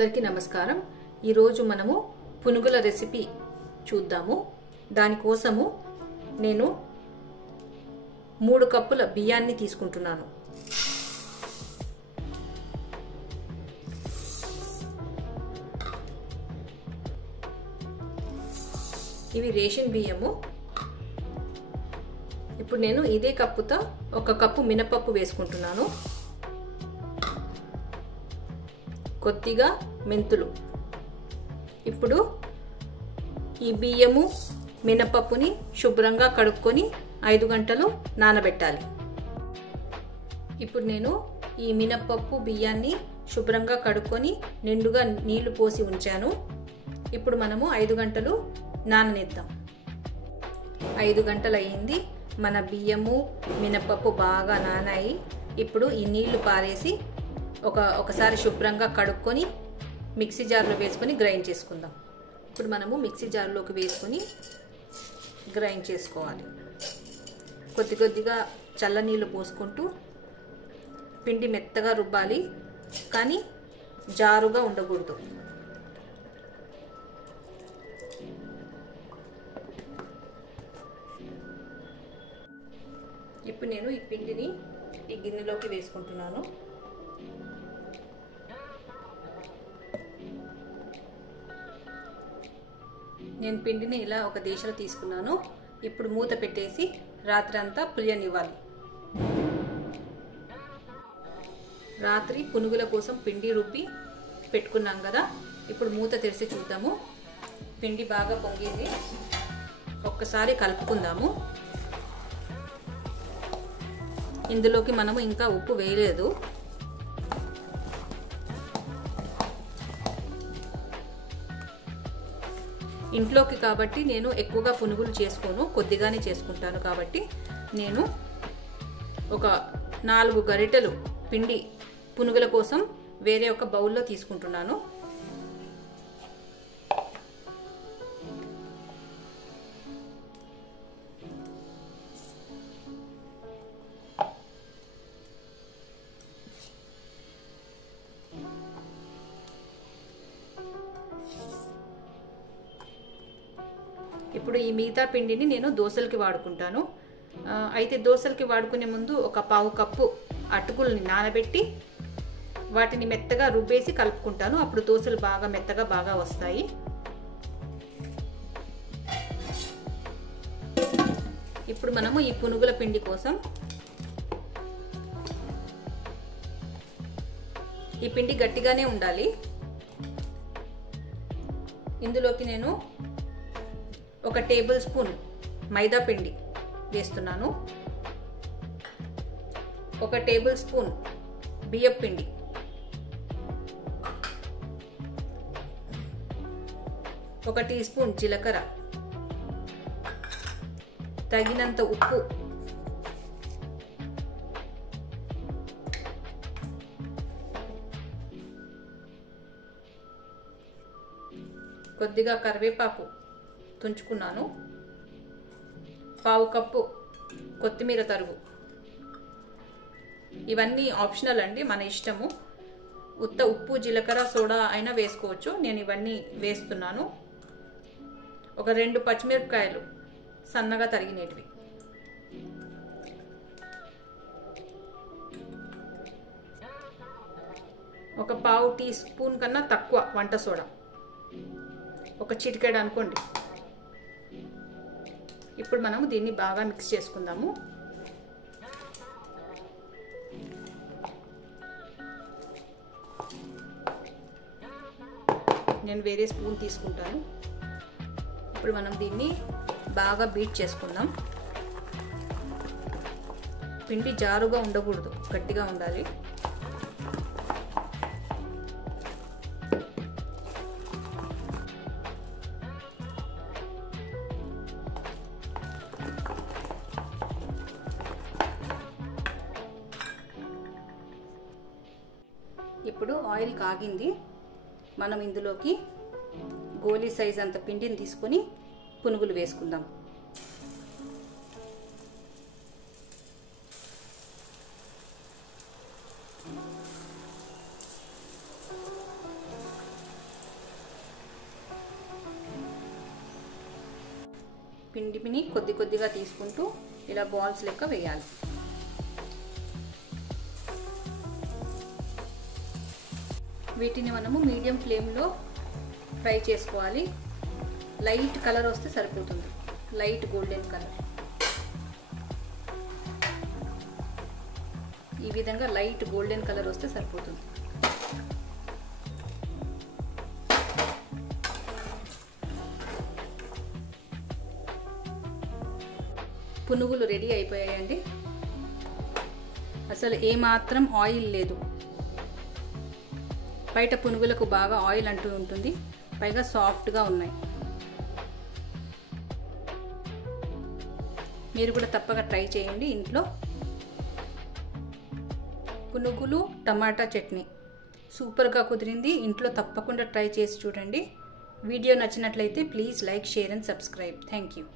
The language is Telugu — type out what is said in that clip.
అందరికీ నమస్కారం। ఈ రోజు మనము పునుగుల రెసిపీ చూద్దాము। దాని కోసము నేను 3 కప్పుల బియ్యాన్ని తీసుకుంటున్నాను। ఇవి రేషన్ బియ్యము। ఇప్పుడు నేను ఇదే కప్పుతో 1 కప్పు మినపప్పు వేసుకుంటున్నాను। కొద్దిగా మెంతులు। ఇప్పుడు ఈ బియ్యము మినపప్పుని శుభ్రంగా కడుక్కొని 5 గంటలు నానబెట్టాలి। ఇప్పుడు నేను ఈ మినపప్పు బియ్యాన్ని శుభ్రంగా కడుక్కొని నిండుగా నీళ్లు పోసి ఉంచాను। ఇప్పుడు మనము 5 గంటలు నాననిద్దాం। 5 గంటలు అయ్యింది। మన బియ్యము మినపప్పు బాగా నానాయి। ఇప్పుడు ఈ నీళ్లు పారేసి ఒకసారి శుభ్రంగా కడుక్కొని మిక్సీ జార్లో వేసుకొని గ్రైండ్ చేసుకుందాం। ఇప్పుడు మనము మిక్సీ జార్లోకి వేసుకొని గ్రైండ్ చేసుకోవాలి। కొద్దిగా చల్ల నీళ్ళు పోసుకుంటూ పిండి మెత్తగా రుబ్బాలి, కానీ జారుగా ఉండకూడదు। ఇప్పుడు నేను ఈ పిండిని ఈ గిన్నెలోకి వేసుకుంటున్నాను। నేను పిండిని ఇలా ఒక దేశంలో తీసుకున్నాను। ఇప్పుడు మూత పెట్టేసి రాత్రంతా పులియనివ్వాలి। రాత్రి పునుగుల కోసం పిండి రుబ్బి పెట్టుకున్నాం కదా, ఇప్పుడు మూత తెరిచి చూద్దాము। పిండి బాగా పొంగింది, ఒక్కసారి కలుపుకుందాము। ఇందులోకి మనము ఇంకా ఉప్పు వేయలేదు। ఇంట్లోకి కాబట్టి నేను ఎక్కువగా పునుగులు చేసుకోను, కొద్దిగానే చేసుకుంటాను కాబట్టి నేను ఒక 4 గరిటెలు పిండి పునుగుల కోసం వేరే ఒక బౌల్లో తీసుకుంటున్నాను। ఇప్పుడు ఈ మిగతా పిండిని నేను దోసలకి వాడుకుంటాను। అయితే దోసలకి వాడుకునే ముందు ఒక పావు కప్పు అటుకుల్ని నానబెట్టి వాటిని మెత్తగా రుబ్బేసి కలుపుకుంటాను, అప్పుడు దోసలు బాగా మెత్తగా బాగా వస్తాయి। ఇప్పుడు మనము ఈ పునుగుల పిండి కోసం ఈ పిండి గట్టిగానే ఉండాలి। ఇందులోకి నేను 1 టేబుల్ స్పూన్ మైదా పిండి వేస్తున్నాను, 1 టేబుల్ స్పూన్ బియ్యం పిండి, 1 టీ స్పూన్ జీలకర్ర, తగినంత ఉప్పు, కొద్దిగా కరివేపాకు తుంచుకున్నాను, పావు కప్పు కొత్తిమీర తరుగు। ఇవన్నీ ఆప్షనల్ అండి, మన ఇష్టము। ఉత్త ఉప్పు జీలకర్ర సోడా అయినా వేసుకోవచ్చు, నేను ఇవన్నీ వేస్తున్నాను। ఒక 2 పచ్చిమిరపకాయలు సన్నగా తరిగినవి, ఒక పావు టీ స్పూన్ కన్నా తక్కువ వంట సోడా, ఒక చిటికెడు అనుకోండి। ఇప్పుడు మనము దీన్ని బాగా మిక్స్ చేసుకుందాము। నేను వేరే స్పూన్ తీసుకుంటాను। ఇప్పుడు మనం దీన్ని బాగా బీట్ చేసుకుందాం। పిండి జారుగా ఉండకూడదు, గట్టిగా ఉండాలి। ఇప్పుడు ఆయిల్ కాగింది, మనం ఇందులోకి గోలీ సైజ్ అంత పిండిని తీసుకొని పునుగులు వేసుకుందాం। పిండిని కొద్ది కొద్దిగా తీసుకుంటూ ఇలా బాల్స్ లెక్క వేయాలి. వీటిని మనము మీడియం ఫ్లేమ్లో ఫ్రై చేసుకోవాలి. లైట్ కలర్ వస్తే సరిపోతుంది, లైట్ గోల్డెన్ కలర్. ఈ విధంగా లైట్ గోల్డెన్ కలర్ వస్తే సరిపోతుంది. పునుగులు రెడీ అయిపోయాయండి. అసలు ఏమాత్రం ఆయిల్ లేదు. బయట పునుగులకు బాగా ఆయిల్ అంటూ ఉంటుంది, పైగా సాఫ్ట్గా ఉన్నాయి. మీరు కూడా తప్పక ట్రై చేయండి ఇంట్లో. పునుగులు టమాటా చట్నీ సూపర్గా కుదిరింది. ఇంట్లో తప్పకుండా ట్రై చేసి చూడండి. వీడియో నచ్చినట్లయితే please like, share and subscribe. Thank you.